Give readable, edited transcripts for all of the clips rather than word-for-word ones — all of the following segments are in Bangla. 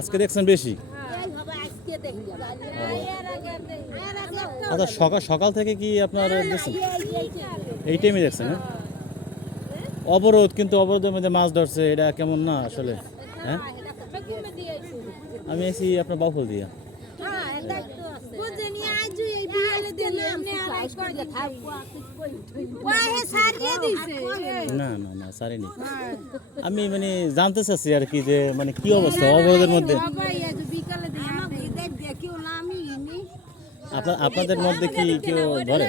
আজকে দেখছেন বেশি? আচ্ছা, সকাল সকাল থেকে কি আপনার দেখছেন? এই টাইমে দেখছেন? হ্যাঁ, অবরোধ, কিন্তু অবরোধের মধ্যে মাছ ধরছে, এটা কেমন না আসলে? হ্যাঁ, আমি এসি আপনার বাউফল দিয়া। না না না, সারিনি। আমি মানে জানতে চাচ্ছি আর কি, যে মানে কি অবস্থা অবরোধের মধ্যে। আপনাদের মধ্যে কি কেউ ধরে?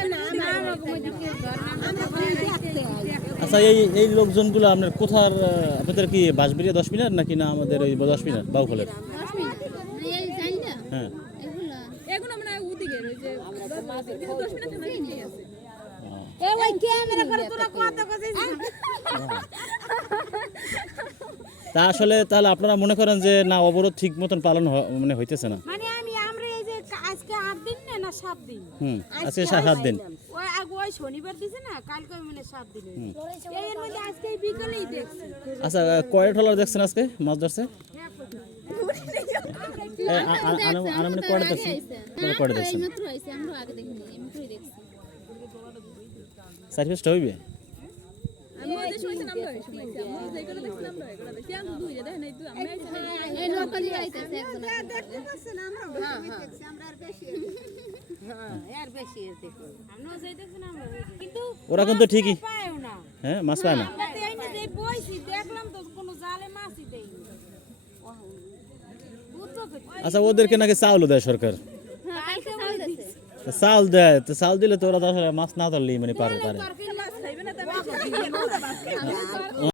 আচ্ছা, এই লোকজনগুলো আপনার কোথার? আপনাদের কি বাঁশবেড়িয়া 10 মিনিট নাকি না আমাদের ওই 10 মিনিট বাউফলের? হ্যাঁ, তা আসলে তাহলে আপনারা মনে করেন যে না, অবরোধ ঠিক মতন পালন মানে হইতেছে না? মানে আমরা এই যে আজকে 8 দিন না 7 দিন। আজকে 7 দিন। ওই শনিবার দিছে না, কালকে মানে 7 দিন হইছে। এর মধ্যে আজকে বিকালেই দেখছি। আচ্ছা, কয় ট্রলার দেখছেন আজকে মাছ ধরছে? আনামনি কয়টা দেখছেন? কয়টা দেখছেন? সার্ভিসটা হইবে? ওরা কিন্তু ঠিকই, হ্যাঁ, মাছ পায় না। আচ্ছা, ওদেরকে নাকি চাউলও দেয় সরকার? চাউল দেয়, তো চাউল দিলে তো ওরা আসলে মাছ না ধরলেই মানে পারে।